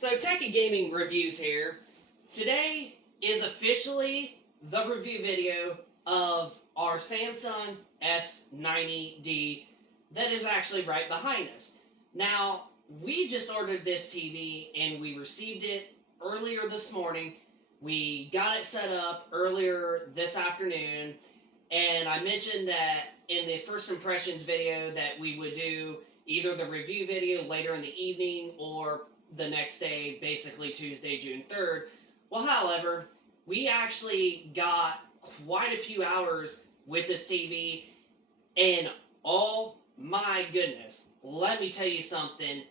So Tech and Gaming Reviews here. Today is officially the review video of our Samsung S90D that is actually right behind us. Now, we just ordered this TV and we received it earlier this morning. We got it set up earlier this afternoon, and I mentioned that in the first impressions video that we would do either the review video later in the evening or the next day, basically Tuesday, June 3rd. Well, however, we actually got quite a few hours with this TV, and oh my goodness, let me tell you something.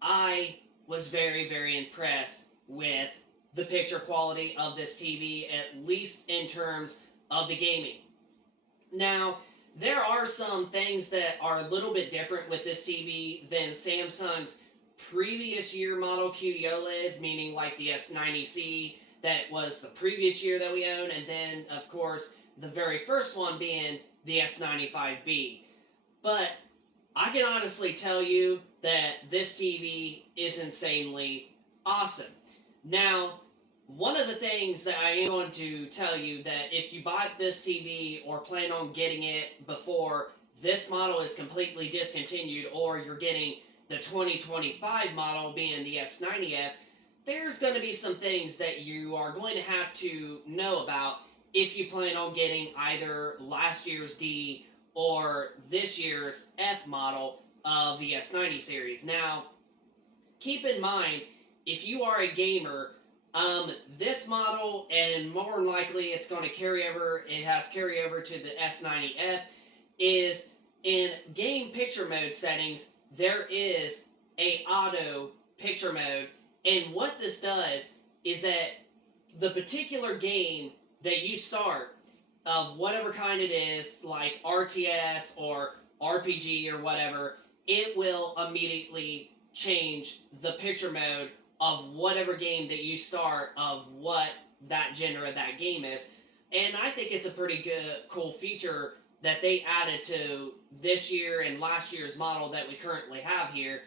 I was very, very impressed with the picture quality of this TV, at least in terms of the gaming. Now, there are some things that are a little bit different with this TV than Samsung's previous year model QD OLEDs, meaning like the S90C that was the previous year that we owned, and then, of course, the very first one being the S95B. But I can honestly tell you that this TV is insanely awesome. Now, one of the things that I am going to tell you that if you buy this TV or plan on getting it before this model is completely discontinued, or you're getting the 2025 model being the S90F, there's going to be some things that you are going to have to know about if you plan on getting either last year's D or this year's F model of the S90 series. Now, keep in mind, if you are a gamer, this model, and more than likely it's going to carry over, it has carryover to the S90F, is in game picture mode settings, there is a auto picture mode, and what this does is that the particular game that you start, of whatever kind it is, like RTS or RPG or whatever, it will immediately change the picture mode of whatever game that you start, of what that genre of that game is. And I think it's a pretty good, cool feature that they added to this year and last year's model that we currently have here,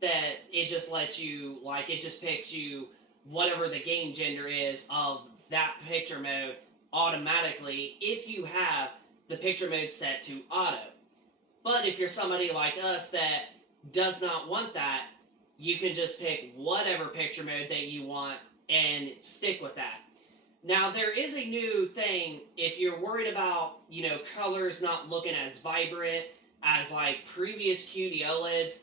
that it just lets you, like, it just picks you whatever the game genre is of that picture mode automatically if you have the picture mode set to auto. But if you're somebody like us that does not want that, you can just pick whatever picture mode that you want and stick with that. Now, there is a new thing if you're worried about, colors not looking as vibrant as like previous QD OLEDs.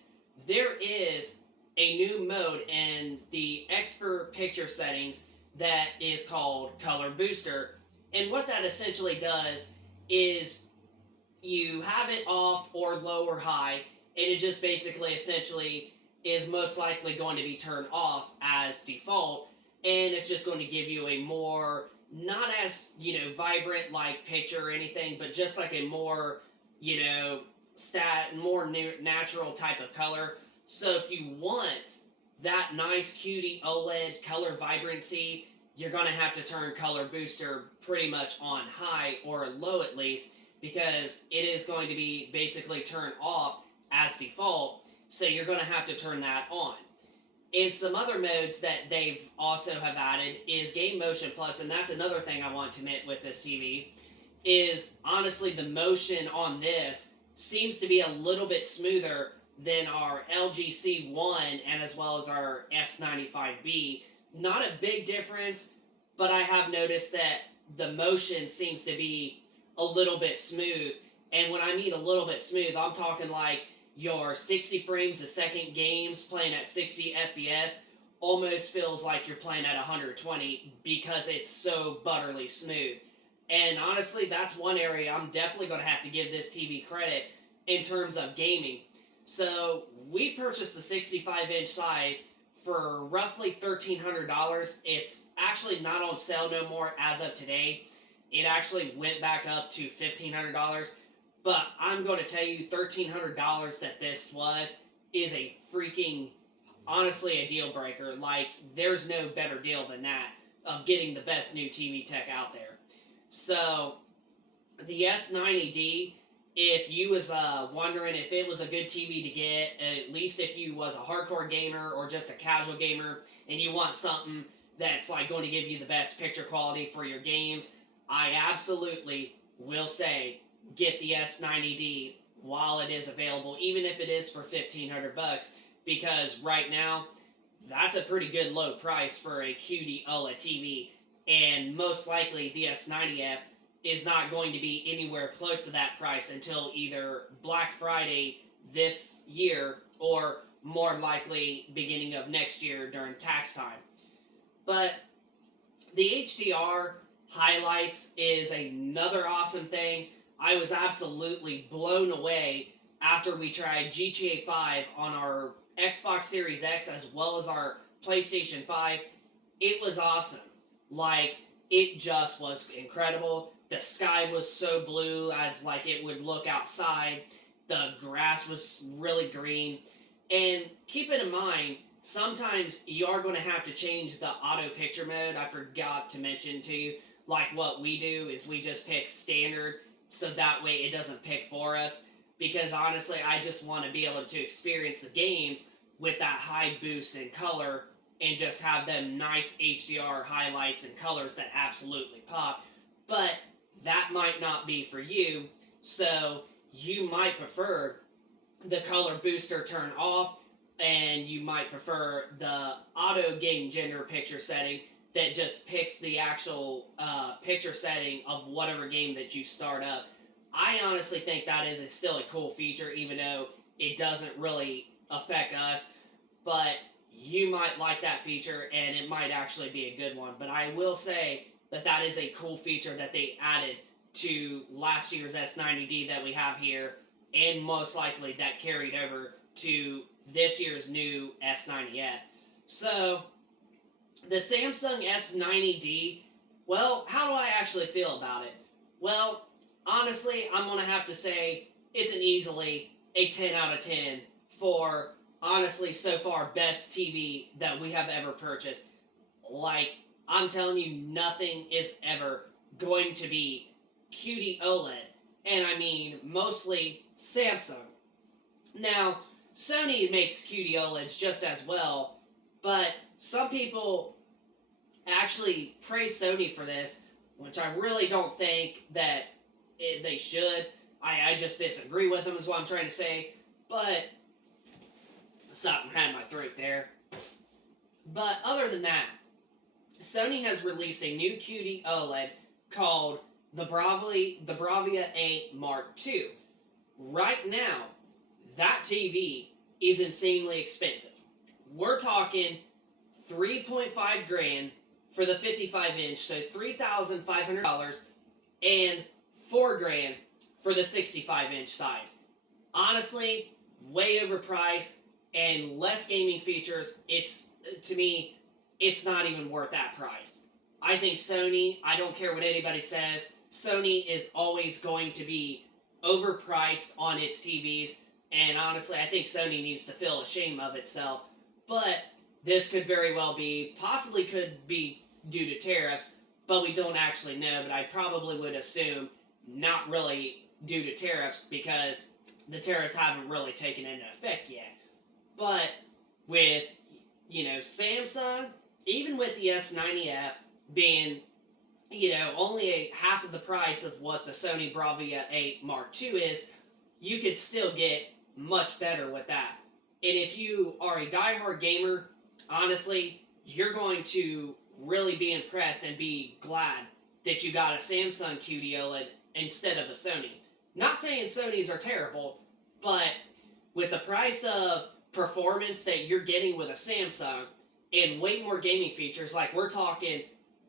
There is a new mode in the expert picture settings that is called Color Booster. And what that essentially does is you have it off or low or high, and it just basically essentially is most likely going to be turned off as default, and it's just going to give you a more, not as, vibrant like picture or anything, but just like a more, more natural type of color. So if you want that nice QD OLED color vibrancy, you're going to have to turn Color Booster pretty much on high or low at least, because it is going to be basically turned off as default. So you're going to have to turn that on. And some other modes that they've also have added is Game Motion Plus, and that's another thing I want to admit with this TV, is honestly the motion on this seems to be a little bit smoother than our LG C1 and as well as our S95B. Not a big difference, but I have noticed that the motion seems to be a little bit smooth. And when I mean a little bit smooth, I'm talking like your 60 frames a second games playing at 60 FPS almost feels like you're playing at 120 because it's so butterly smooth. And honestly, that's one area I'm definitely going to have to give this TV credit in terms of gaming. So we purchased the 65-inch size for roughly $1,300. It's actually not on sale no more as of today. It actually went back up to $1,500. But I'm going to tell you, $1,300 that this is a freaking, honestly, a deal breaker. Like, there's no better deal than that of getting the best new TV tech out there. So, the S90D if you was wondering if it was a good TV to get, at least if you was a hardcore gamer or just a casual gamer, and you want something that's like going to give you the best picture quality for your games, I absolutely will say get the S90D while it is available, even if it is for $1,500, because right now that's a pretty good low price for a QD OLED TV, and most likely the S90F is not going to be anywhere close to that price until either Black Friday this year or more likely beginning of next year during tax time. But the HDR highlights is another awesome thing. I was absolutely blown away after we tried GTA 5 on our Xbox Series X as well as our PlayStation 5. It was awesome. Like, it just was incredible. The sky was so blue as like it would look outside. The grass was really green. And keep it in mind, sometimes you are going to have to change the auto picture mode. I forgot to mention to you, like what we do is we just pick standard so that way it doesn't pick for us. Because honestly, I just want to be able to experience the games with that high boost in color and just have them nice HDR highlights and colors that absolutely pop. But that might not be for you, so you might prefer the color booster turn off, and you might prefer the auto game gender picture setting that just picks the actual picture setting of whatever game that you start up. I honestly think that is still a cool feature, even though it doesn't really affect us, but you might like that feature, and it might actually be a good one. But I will say that that is a cool feature that they added to last year's S90D that we have here, and most likely that carried over to this year's new S90F. So, the Samsung S90D, well, how do I actually feel about it? Well, honestly, I'm going to have to say it's an easily a 10 out of 10 for, honestly, so far, best TV that we have ever purchased. Like, I'm telling you, nothing is ever going to be QD OLED. And I mean, mostly Samsung. Now, Sony makes QD OLEDs just as well, but some people actually praise Sony for this, which I really don't think that they should. I just disagree with them is what I'm trying to say, but something had my throat there. But other than that, Sony has released a new QD OLED called the Bravia 8 Mark II. Right now, that TV is insanely expensive. We're talking $3.5 grand for the 55-inch, so $3,500, and $4 grand for the 65-inch size. Honestly, way overpriced and less gaming features. It's, to me, it's not even worth that price. I think Sony, I don't care what anybody says, Sony is always going to be overpriced on its TVs, and honestly, I think Sony needs to feel ashamed of itself. But this could very well be, possibly could be due to tariffs, but we don't actually know. But I probably would assume not really due to tariffs, because the tariffs haven't really taken into effect yet. But with, Samsung, even with the S90F being, only a half of the price of what the Sony Bravia 8 Mark II is, you could still get much better with that. And if you are a diehard gamer, honestly, you're going to really be impressed and be glad that you got a Samsung QD OLED instead of a Sony. Not saying Sonys are terrible, but with the price of performance that you're getting with a Samsung and way more gaming features, like we're talking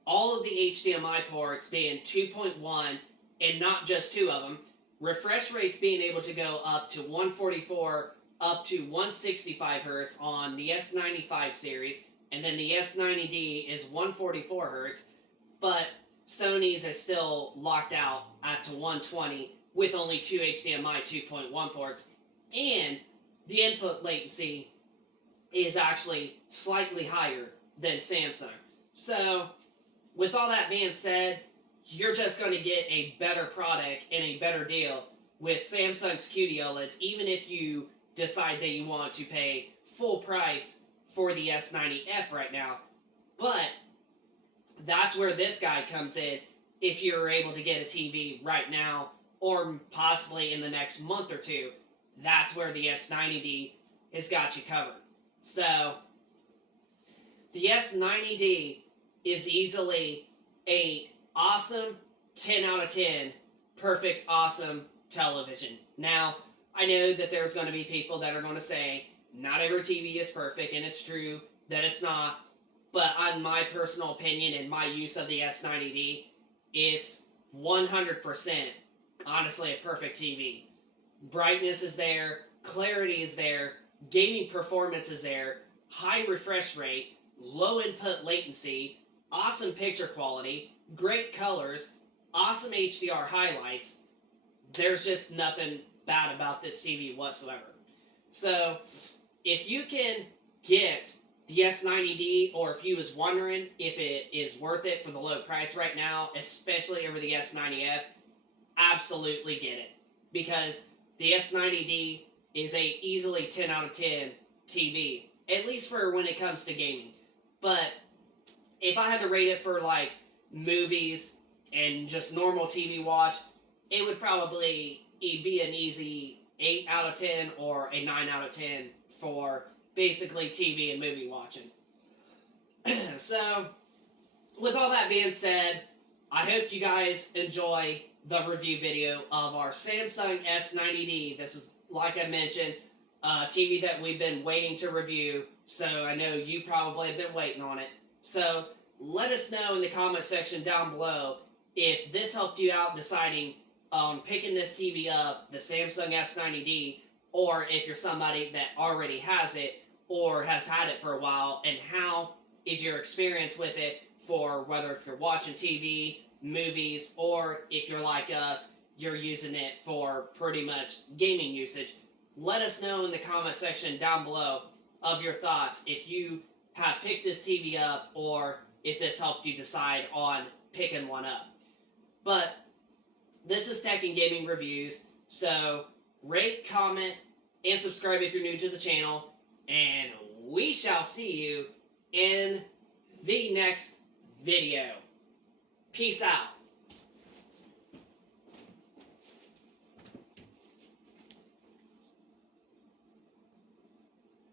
all of the HDMI ports being 2.1 and not just two of them, refresh rates being able to go up to 144 up to 165 Hz on the S95 series, and then the S90D is 144 Hz, but Sony's is still locked out at to 120 with only two HDMI 2.1 ports, and the input latency is actually slightly higher than Samsung. So, with all that being said, you're just going to get a better product and a better deal with Samsung's QD OLEDs, even if you decide that you want to pay full price for the S90F right now. But that's where this guy comes in if you're able to get a TV right now or possibly in the next month or two. That's where the S90D has got you covered. So, the S90D is easily a awesome 10 out of 10 perfect awesome television. Now, I know that there's going to be people that are going to say not every TV is perfect, and it's true that it's not, but on my personal opinion and my use of the S90D, it's 100% honestly a perfect TV. Brightness is there, clarity is there, gaming performance is there, high refresh rate, low input latency, awesome picture quality, great colors, awesome HDR highlights. There's just nothing bad about this TV whatsoever. So, if you can get the S90D, or if you was wondering if it is worth it for the low price right now, especially over the S90F, absolutely get it. Because the S90D is a easily 10 out of 10 TV, at least for when it comes to gaming. But if I had to rate it for like movies and just normal TV watch, it would probably be an easy 8 out of 10 or a 9 out of 10 for basically TV and movie watching. So, with all that being said, I hope you guys enjoy the review video of our Samsung S90D. This is, like I mentioned, a TV that we've been waiting to review, so I know you probably have been waiting on it. So, let us know in the comment section down below if this helped you out deciding on picking this TV up, the Samsung S90D, or if you're somebody that already has it or has had it for a while, and how is your experience with it for whether if you're watching TV, movies, or if you're like us, you're using it for pretty much gaming usage. Let us know in the comment section down below of your thoughts if you have picked this TV up or if this helped you decide on picking one up. But this is Tech and Gaming Reviews, so rate, comment, and subscribe if you're new to the channel, and we shall see you in the next video. Peace out.